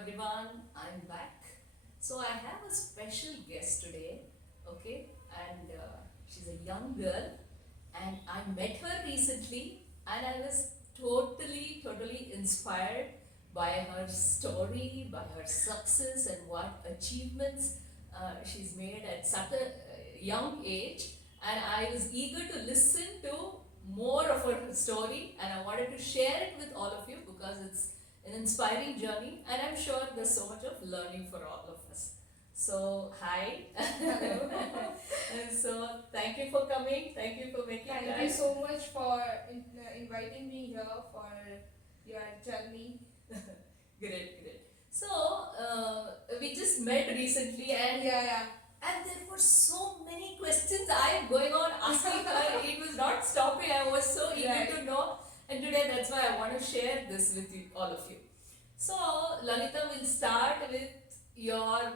everyone, I'm back. So I have a special guest today, okay, and she's a young girl, and I met her recently, and I was totally inspired by her story, by her success, and what achievements she's made at such a young age. And I was eager to listen to more of her story, and I wanted to share it with all of you because it's an inspiring journey, and I'm sure there's so much of learning for all of us. So, hi. And so, thank you for coming. Thank you for making time. Thank you so much for inviting me here for your journey. Great. So, we just met recently, and Yeah. and there were so many questions I am going on asking her. It was not stopping. I was so eager Right. to know. And today that's why I want to share this with you, all of you. So, Lalita, will start with your,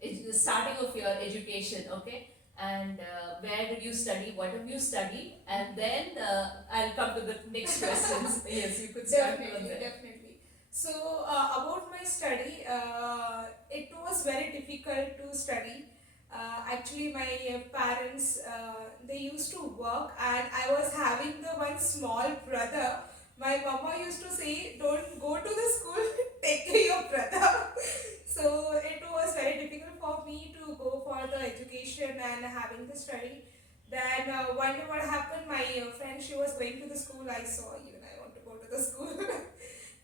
the starting of your education, okay? And where did you study? What have you studied? And then I'll come to the next questions. Yes, you could start from there. Definitely. So, about my study, it was very difficult to study. Actually, my parents, they used to work, and I was having the one small brother. My mama used to say, don't go to the school, take care of your brother. So it was very difficult for me to go for the education and having the study. Then one day what happened, my friend, she was going to the school, I saw, even I want to go to the school.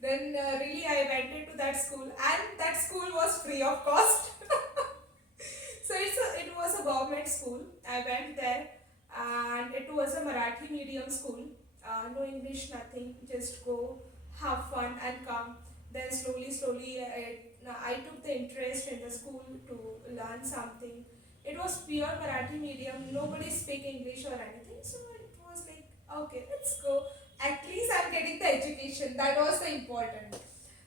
Then really I went into that school, and that school was free of cost. So it was a government school. I went there, and it was a Marathi medium school. No English, nothing. Just go, have fun, and come. Then slowly, I took the interest in the school to learn something. It was pure Marathi medium. Nobody speak English or anything. So it was like, okay, let's go. At least I'm getting the education. That was the important.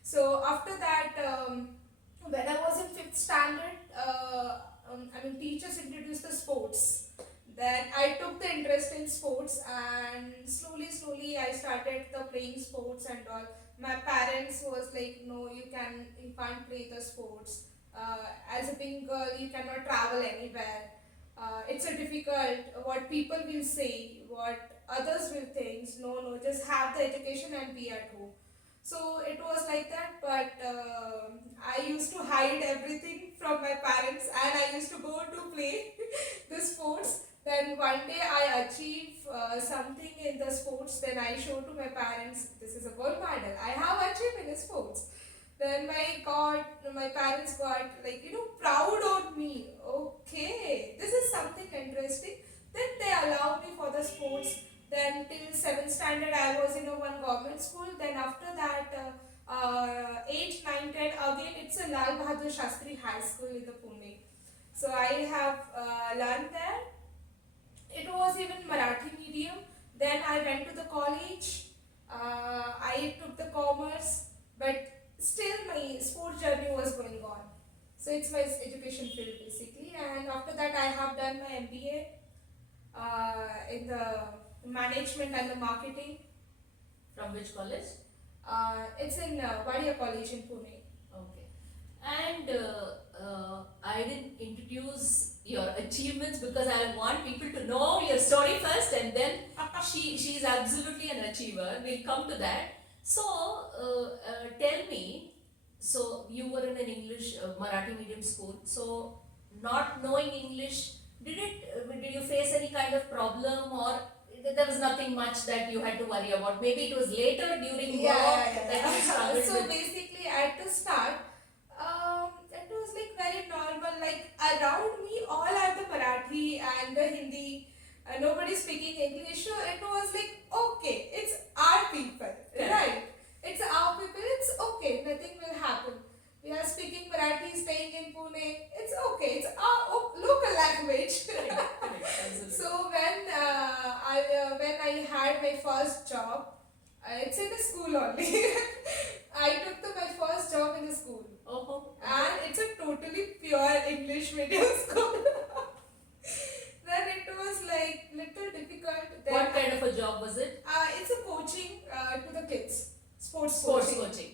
So after that, when I was in fifth standard, teachers introduced the sports. Then I took the interest in sports, and slowly I started the playing sports and all. My parents was like, no, you can't play the sports. As a being girl, you cannot travel anywhere. It's a difficult. What people will say, what others will think. No, just have the education and be at home. So it was like that, but I used to hide everything from my parents, and I used to go to play the sports. Then one day I achieve something in the sports, then I show to my parents, this is a gold medal, I have achieved in sports. Then my parents got like, proud on me. Okay, this is something interesting. Then they allowed me for the sports. Then till 7th standard I was in a one government school. Then after that, 8, 9, 10, again it's a Lal Bahadur Shastri High School in the Pune. So I have learned there. It was even Marathi medium. Then I went to the college. I took the commerce, but still my sport journey was going on. So it's my education field basically. And after that, I have done my MBA in the management and the marketing. From which college? It's in Vadia College in Pune. Okay. And I didn't introduce your achievements because I want people to know your story first, and then she's absolutely an achiever. We'll come to that. So, tell me, so you were in an English Marathi medium school. So, not knowing English, did you face any kind of problem, or there was nothing much that you had to worry about? Maybe it was later during work that you struggled So with. basically, at the start, it was like very normal. Like around me, all are the Marathi and the Hindi. Nobody speaking English. So it was like, okay, it's our people, right? It's our people. It's okay. Nothing will happen. We are speaking Marathi, staying in Pune. It's okay. It's our local language. So when I had my first job, it's in the school only. I took my first job in the school. And it's a totally pure English medium school. Then it was like little difficult. Then what kind of a job was it? It's a coaching to the kids, Sports coaching.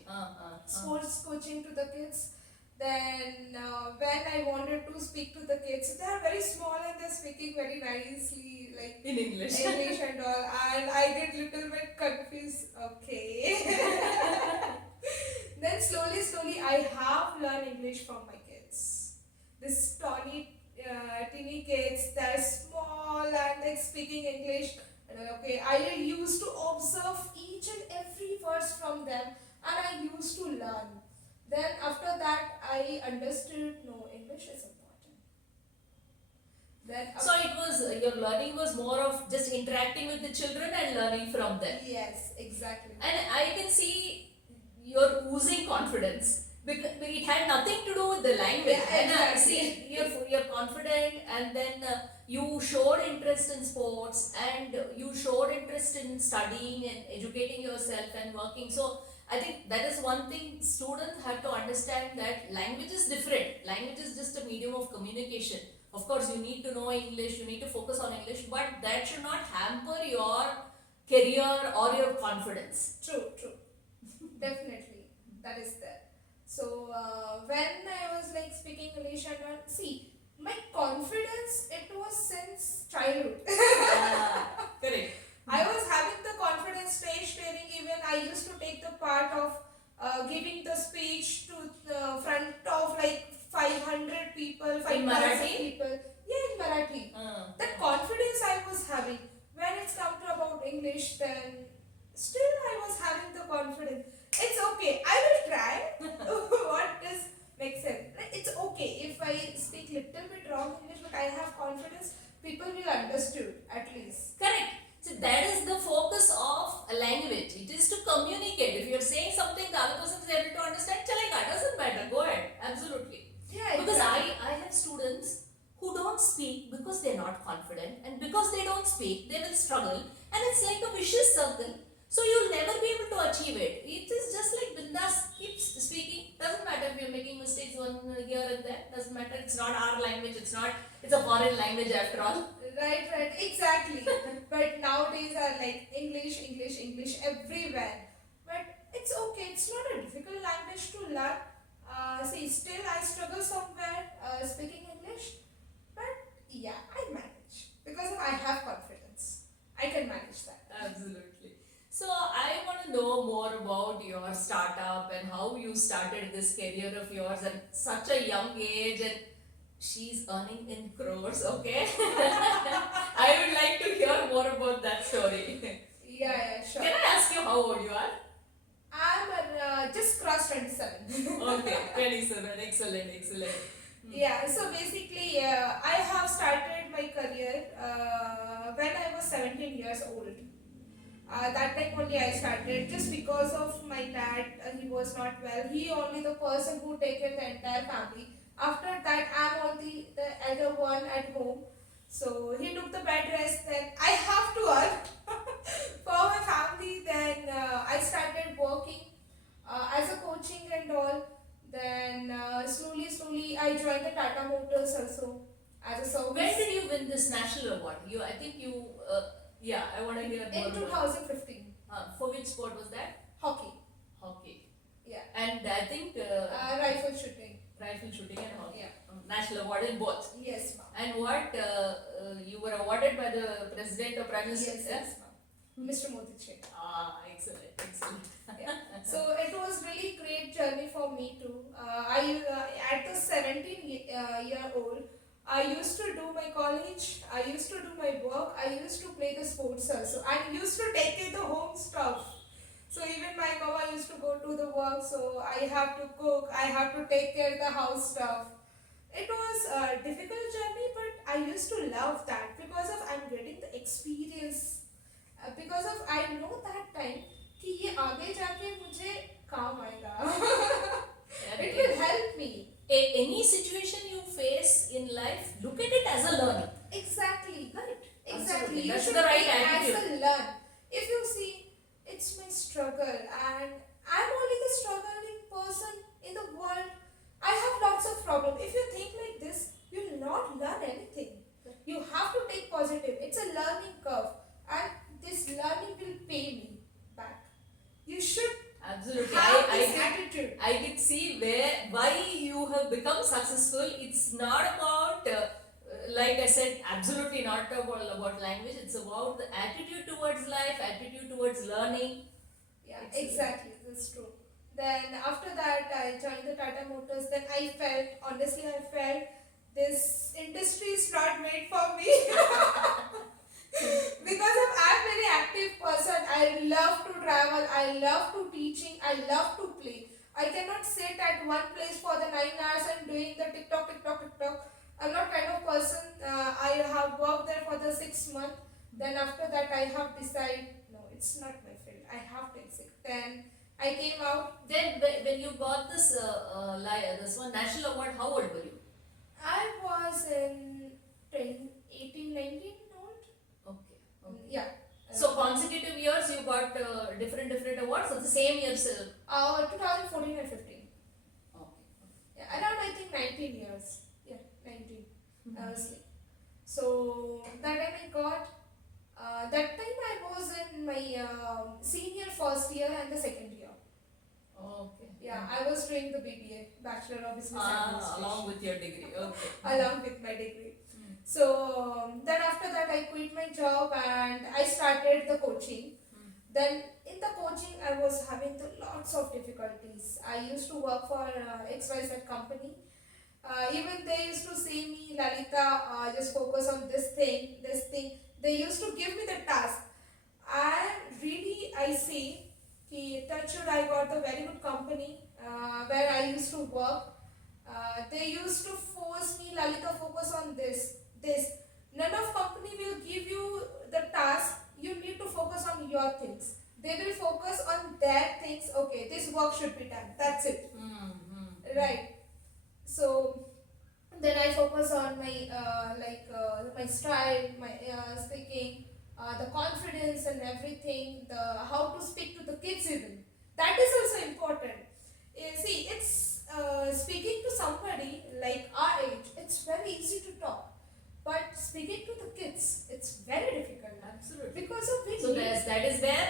Sports coaching to the kids. Then when I wanted to speak to the kids, they are very small and they're speaking very nicely, like In English. English and all, and I get little bit confused. Okay. Then slowly, I have learned English from my kids. This teeny kids, they're small and like speaking English. And okay, I used to observe each and every verse from them, and I used to learn. Then after that, I understood no, English is important. Then So it was your learning was more of just interacting with the children and learning from them. yes, exactly. And I can see you're oozing confidence because it had nothing to do with the language. Yeah, And I exactly. see you're confident, and then you showed interest in sports, and you showed interest in studying and educating yourself and working. So I think that is one thing students have to understand, that language is different. Language is just a medium of communication. Of course, you need to know English, you need to focus on English, but that should not hamper your career or your confidence. True. Definitely, that is there. So when I was like speaking English and all, see, my confidence, it was since childhood. Correct. I was having the confidence stage training. Even I used to take the part of giving the speech to the front of like 500 people, 5,000 Marathi? people. Yeah, in Marathi. That confidence I was having. When it's come to about English, then still I was having the confidence. It's okay. I will try. What does make sense? Like, it's okay if I speak little bit wrong English, but I have confidence. People will understood at least. Correct. So that is the focus of a language. It is to communicate. If you're saying something, the other person is able to understand, chalega, doesn't matter. Go ahead. Absolutely. Yeah, Because exactly. I have students who don't speak because they're not confident, and because they don't speak, they will struggle, and it's like a vicious circle. So you'll never be able to achieve it. It is just like bindas, keep speaking. Doesn't matter if you're making mistakes one here and there. Doesn't matter. It's not our language. It's a foreign language after all. Right, exactly. But nowadays are like English everywhere. But it's okay. It's not a difficult language to learn. See, still I struggle somewhere speaking English, but yeah, I manage because I have confidence. I can manage that. Absolutely. So I want to know more about your startup and how you started this career of yours at such a young age, and she's earning in crores, okay? I would like to hear more about that story. Yeah, sure. Can I ask you how old you are? I'm just crossed 27. Okay, 27. Excellent. Yeah, so basically, I have started my career when I was 17 years old. That time only I started, just because of my dad, he was not well. He only the person who taken the entire family. After that, I'm only the elder one at home. So he took the bed rest. Then I have to earn for my family. Then I started working as a coaching and all. Then slowly I joined the Tata Motors also as a service. When did you win this national award? I want to hear more. In 2015, For which sport was that? hockey. Hockey. Yeah. And I think Rifle shooting. rifle shooting and hockey. Yeah. National award in both. Yes, ma'am. And what you were awarded by the president or prime minister? Yes, ma'am. Mr. Modi ji. Excellent. Yeah. So it was really great journey for me too. At the 17 year old, I used to do my college, I used to do my work, I used to play the sports also, I used to take care the home stuff. So even my mama used to go to the work, so I have to cook, I have to take care the house stuff. It was a difficult journey, but I used to love that because of I'm getting the experience. Because of I know that time कि ये आगे जाके मुझे काम आएगा. It will help me. Any situation you face in life, look at it as a learning. Exactly, right? Absolutely. Exactly. You That's should the right take attitude. as a learn. If you see, it's my struggle, and I'm only the struggling person in the world. I have lots of problems. If you think like this, you will not learn anything. You have to take positive. It's a learning curve, and this learning will pay me back. You should I can see why you have become successful. It's not about, like I said, absolutely not about language. It's about the attitude towards life, attitude towards learning. Yeah, It's exactly. That's true. Then after that, I joined the Tata Motors. Then I felt, honestly, I felt this industry is not made for me. Because I'm very active person. I love to travel. I love to teaching. I love to play. I cannot sit at one place for the 9 hours and doing the TikTok, TikTok, TikTok. I'm not kind of person. I have worked there for the 6 months. Then after that, I have decided no, it's not my field. I have to exit. Then I came out. Then when you got this one national award, how old were you? I was in 10, 18, 19 old. Okay. Yeah. So consecutive years you got different awards, or the same year still? 2014 and 15. Okay. Yeah, around I think 19 years. Yeah, 19. I was like, so that time I got. That time I was in my senior first year and the second year. Okay. Yeah, I was doing the BBA, Bachelor of Business Administration. Along with your degree. Okay. Along with my degree. So then after that I quit my job and I started the coaching. Then in the coaching I was having lots of difficulties. I used to work for XYZ company. Even they used to say me, Lalita, just focus on this thing, this thing. They used to give me the task. And really I see, touch wood, I got the very good company where I used to work. They used to force me, Lalita, focus on this. None of company will give you the task. You need to focus on your things. They will focus on their things. Okay, this work should be done. That's it. Right. So then I focus on my my style, my speaking, the confidence and everything. The how to speak to the kids even. That is also important. See, it's speaking to somebody like our age. It's very easy to talk. But speaking to the kids, it's very difficult. Absolutely. Because of which. So that is where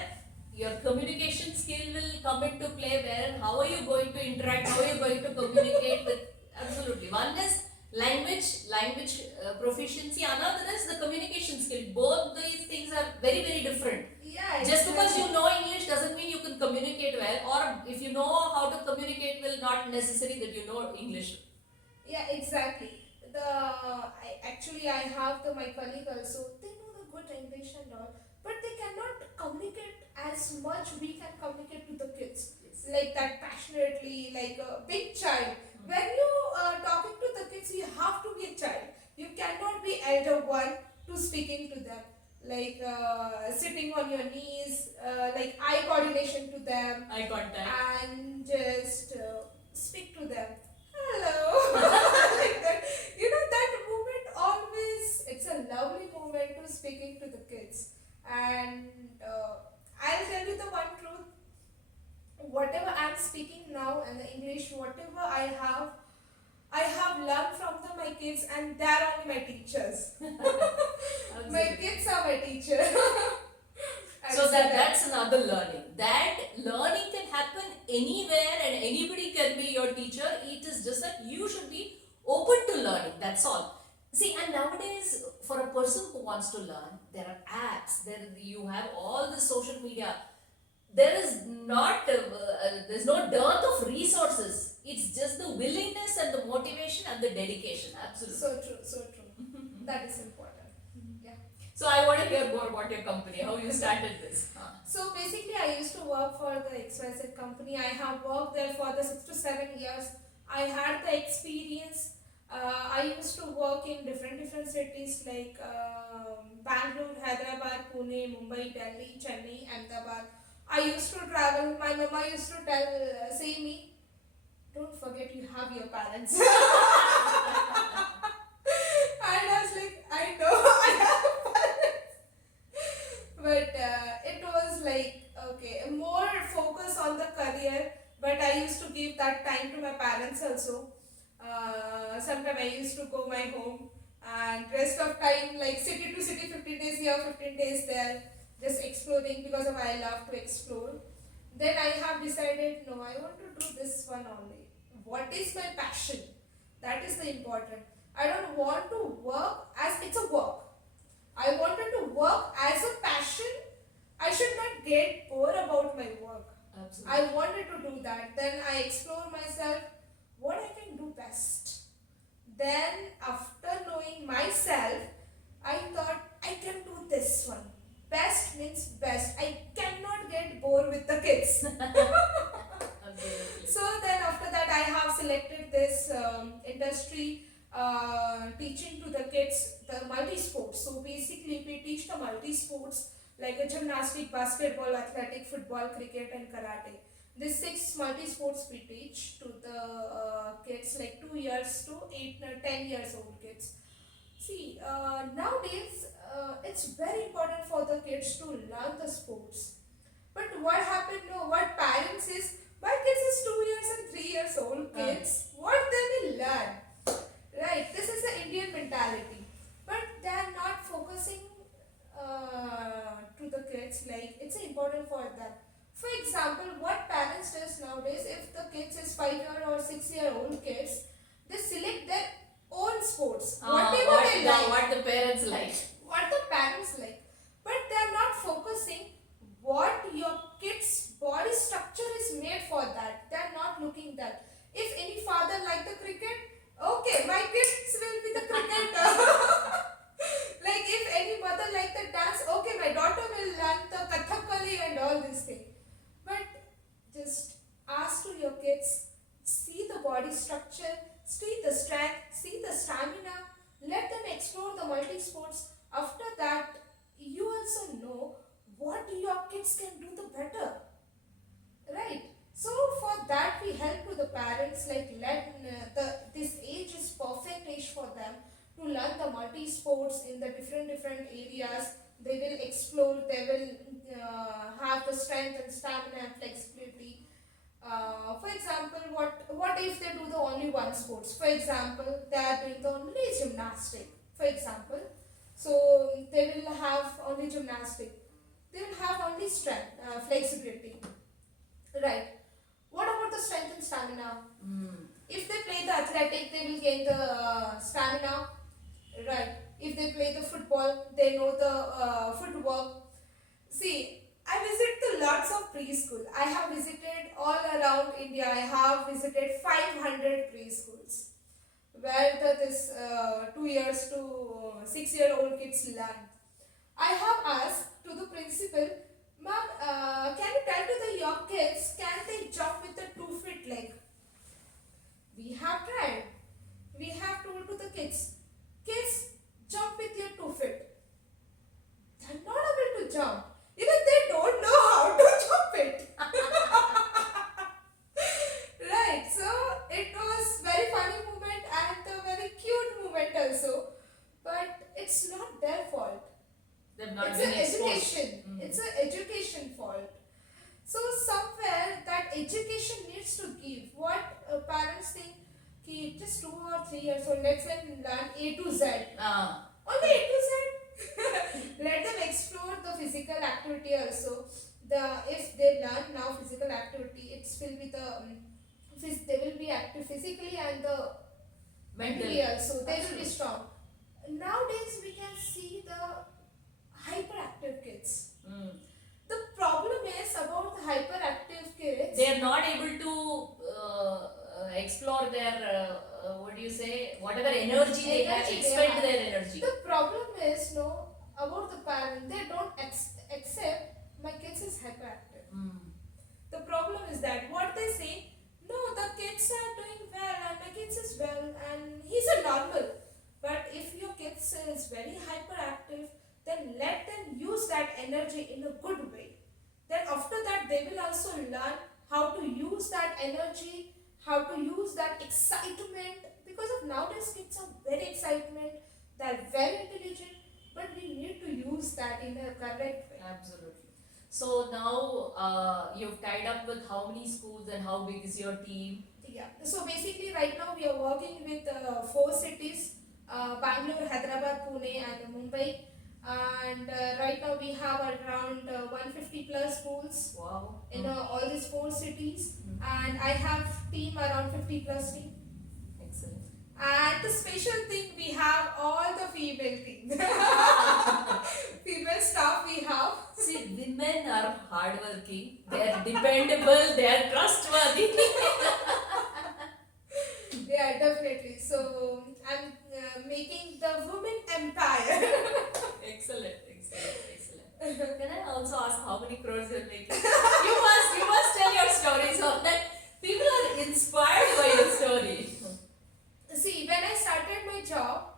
your communication skill will come into play. Where and how are you going to interact? How are you going to communicate with? Absolutely. One is language proficiency. Another is the communication skill. Both these things are very different. Yeah. Just because you know English doesn't mean you can communicate well. Or if you know how to communicate well, not necessary that you know English. Yeah, exactly. I have my colleague also. They know the good English and all, but they cannot communicate as much we can communicate to the kids. Yes. Like that passionately, like a big child. When you talking to the kids, you have to be a child. You cannot be elder one to speaking to them. Like sitting on your knees, like eye coordination to them. Eye contact. And just speak to them. Hello. Like that. That moment always, it's a lovely moment to speaking to the kids. And I'll tell you the one truth. Whatever I'm speaking now and the English, whatever I have learned from my kids, and they're only my teachers. My kids are my teacher. So that's another learning. That learning can happen anywhere and anybody can be your teacher. It is just that you should be open to learning. That's all. See, and nowadays, for a person who wants to learn, there are apps. You have all the social media. There's no dearth of resources. It's just the willingness and the motivation and the dedication. Absolutely. So true. That is important. Yeah. So I want to hear more about your company, how you started this. So basically, I used to work for the XYZ company. I have worked there for the 6 to 7 years. I had the experience. I used to work in different cities like Bangalore, Hyderabad, Pune, Mumbai, Delhi, Chennai, Ahmedabad. I used to travel. My mama used to say me, don't forget you have your parents. And I was like, I know I have parents. But it was like, okay, more focus on the career. But I used to give that time to my parents also. Sometimes I used to go my home, and rest of time like city to city, 15 days here, 15 days there, just exploring because I love to explore. Then I have decided, no, I want to do this one only. What is my passion? That is the important. I don't want to work as it's a work. I wanted to work as a passion. I should not get bored about my work. Absolutely. I wanted to do that. Then I explore myself, what I can do best. Then after knowing myself, I thought I can do this one. Best means best. I cannot get bored with the kids. Absolutely. So then after that I have selected this industry, teaching to the kids the multi-sports. So basically we teach the multi-sports like a gymnastic, basketball, athletic, football, cricket and karate. These 6 multi-sports we teach to the kids like 2 years to 8 or 10 years old kids. See, nowadays it's very important for the kids to learn the sports. But what happened? No, what parents is, my kids is 2 years and 3 years old kids. What they will learn? Right? This is the Indian mentality. But they are not focusing to the kids. Like it's important for them. For example, what parents does nowadays, if the kids is 5-year or 6-year-old kids, they select their own sports, whatever they like, what the parents like. what the parents like. But they are not focusing what your kid's body structure is made for that. They are not looking that. If any father like the cricket, okay, my kids will be the cricketer. Like if any mother like the dance, okay, my daughter will learn the kathakali and all these things. But just ask to your kids, see the body structure, see the strength, see the stamina, let them explore the multi-sports. After that, you also know what your kids can do the better. Right? So for that we help to the parents, like let this age is perfect age for them to learn the multi-sports in the different areas. They will explore, they will have the strength and stamina and flexibility. For example, what if they do the only one sports? For example, they are doing the only gymnastic. For example, so they will have only gymnastic. They will have only strength, flexibility. Right. What about the strength and stamina? If they play the athletic, they will gain the stamina. Right. If they play the football, they know the footwork. See, I visit the lots of preschool. I have visited all around India. I have visited 500 preschools where this 2 years to 6-year-old kids learn. I have asked to the principal, ma'am, can you tell to the young kids, can they jump with the 2 feet leg? We have tried. We have told to the kids, jump with your 2 feet. They are not able to jump. Even they don't know how to jump it. Right. So it was very funny moment and a very cute moment also. But it's not their fault. They've not It's been an exposed. education. It's an education fault. So somewhere that education needs to give. What parents think, just 2 or 3 years old, let's learn A to Z. Only A to Z. Let them explore the physical activity also. If they learn now physical activity, it's filled with they will be active physically and the mentally also. They will be strong. Nowadays we can see the hyperactive kids. The problem is about the hyperactive kids. They are not able to explore their whatever energy they have, expend their energy. The problem is about the parent. They don't accept my kids is hyperactive. The problem is that what they say, no, the kids are doing well and my kids is well and he's a normal. But if your kids is very hyperactive, then let them use that energy in a good way. Then after that they will also learn how to use that energy, how to use that excitement, because of nowadays kids are very excitement, they are very intelligent, but we need to use that in a correct way. Absolutely. So now you've tied up with how many schools and how big is your team? Yeah. So basically right now we are working with 4 cities, Bangalore, Hyderabad, Pune and Mumbai. And right now we have around 150 plus schools. Wow. In all these 4 cities. activities, and I have team around 50 plus team. Excellent. And the special thing, we have all the female team. Female staff we have. See, women are hardworking, they are dependable, they are trustworthy. Yeah, definitely. So I'm making the women empire. Excellent, excellent, excellent. Can I also ask how many crores you're making? You must tell your story so that people are inspired by your story. See, when I started my job,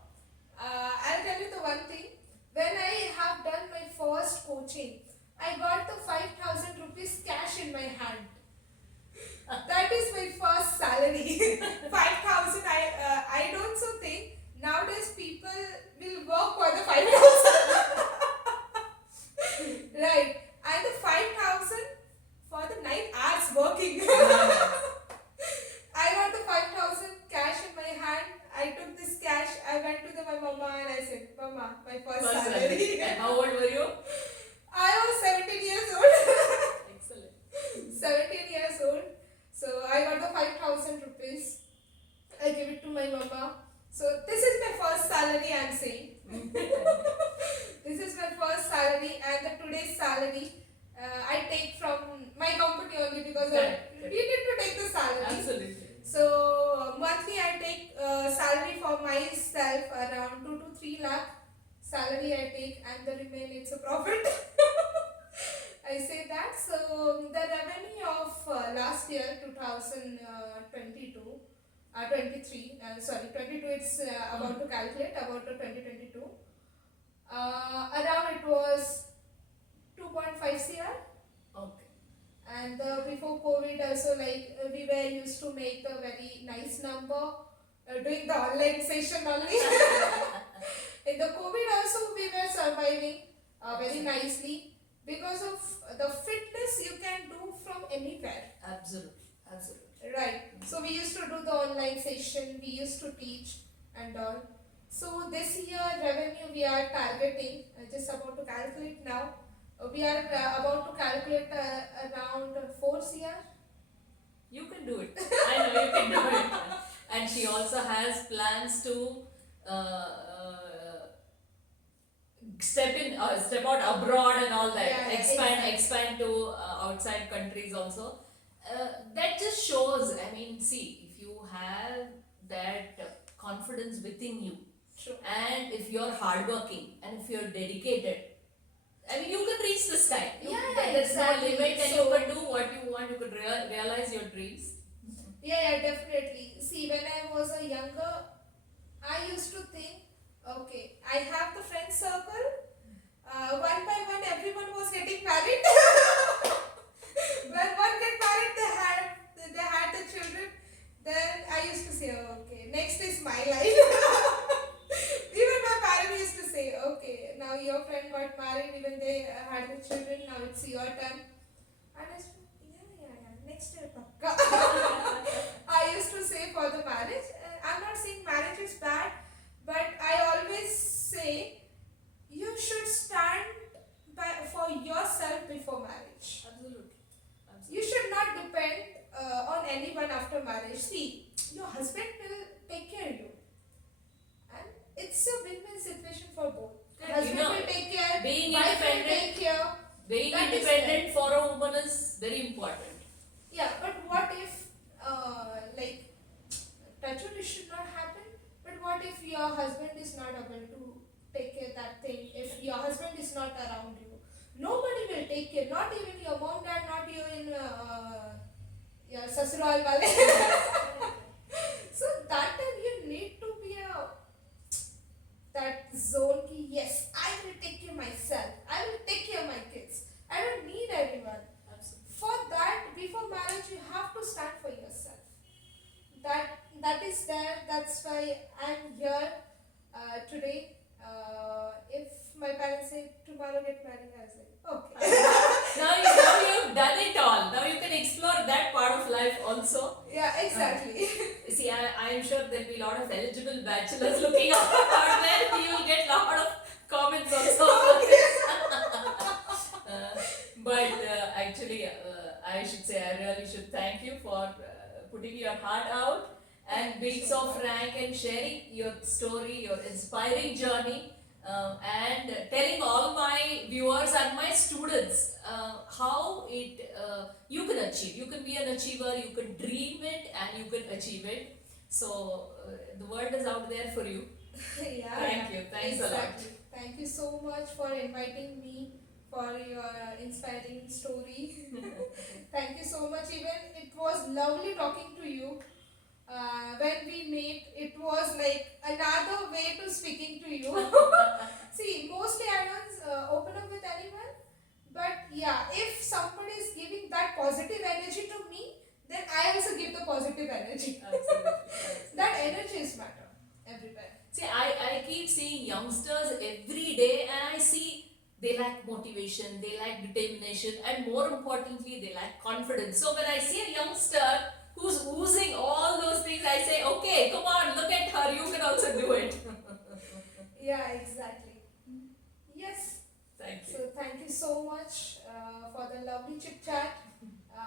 I'll tell you the one thing. When I have done my first coaching, I got the 5,000 rupees cash in my hand. That is my first salary. 5,000. I don't so think nowadays people will work for the 5,000. Right. And the 5,000 for the 9 hours working. I got the 5,000 cash in my hand. I took this cash. I went to my mama and I said, "Mama, my first salary." And how old were you? I was 17 years old. Excellent. 17 years old. So I got the 5,000 rupees. I gave it to my mama. So this is my first salary, I'm saying. This is my first salary, and the today's salary I take from my company only, because we need to take the salary. Absolutely. So monthly I take salary for myself around 2 to 3 lakh salary I take, and the remaining it's a profit. I say that. So the revenue of last year 2022, 23, sorry 22, it's about to calculate about to 2022. Around it was 2.5 cr. Okay. And before COVID also, like we were used to make a very nice number doing the online session only. In the COVID also we were surviving very nicely because of the fitness you can do from anywhere. Absolutely. Absolutely. Right. So we used to do the online session, we used to teach and all. So this year revenue we are targeting, just about to calculate now. We are about to calculate around 4 cr. You can do it. I know you can do it. And she also has plans to step out abroad and all that. Yeah, Expand to outside countries also. That just shows. I mean, see, if you have that confidence within you, True. and if you're hardworking and if you're dedicated, I mean, you can reach the sky. There's exactly. no limit, and So, you can do what you want. You can realize your dreams. yeah, definitely. See, when I was a younger, I used to think, okay, I have the friend circle. One by one, everyone was getting married. When one get married, they had the children. Then I used to say, okay, next is my life. Even my parents used to say, okay, now your friend got married, even they had the children, now it's your turn. And I said, yeah, next year, pakka. I used to say for the marriage, I'm not saying marriage is bad, but I always say you should stand for yourself before marriage. Absolutely. You should not depend on anyone after marriage. See, your husband will take care of you. And it's a win-win situation for both. Husband will take care, being wife will independent, take care. being That is independent for a woman is very important. Yeah, but what if, like, touch wood, it should not happen. But what if your husband is not able to take care of that thing? If your husband is not around you, nobody will take care. Not even your mom, dad, not even your sasural wale. So that time you need to be that zone ki, yes, I will take care myself. I will take care of my kids. I don't need anyone. Absolutely. For that, before marriage, you have to stand for yourself. That is there. That's why I'm here today. If my parents say tomorrow get married, I say okay. Now you've done it all. Now you can explore that part of life also. Yeah, exactly. See, I am sure there'll be a lot of eligible bachelors looking out there. You will get a lot of comments also. But actually, I should say I really should thank you for putting your heart out and Thank you being so so much. frank and sharing your story, your inspiring journey, and telling all my viewers and my students how you can achieve. You can be an achiever, you can dream it, and you can achieve it. So the world is out there for you. Yeah, Thank you. Thanks a lot. exactly. Thank you so much for inviting me for your inspiring story. Thank you so much. Even it was lovely talking to you. When we meet, it was like another way to speaking to you. See, mostly I don't open up with anyone, but yeah, if somebody is giving that positive energy to me, then I also give the positive energy. Absolutely. That energy is matter everywhere. See, I keep seeing youngsters every day and I see they lack motivation, they lack determination, and more importantly, they lack confidence. So when I see a youngster who's oozing all those things, I say, okay, come on, look at her, you can also do it. Yeah, exactly. Yes. Thank you. So thank you so much for the lovely chit chat.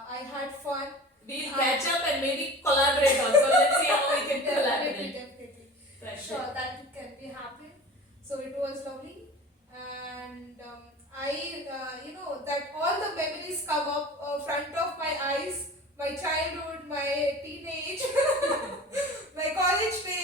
I had fun. We'll catch up and maybe collaborate also. Let's see how we can Definitely, collaborate. definitely. Right. Sure, that it can be happen. So it was lovely, and I, that all the memories come up front of my eyes. My childhood, my teenage, my college days.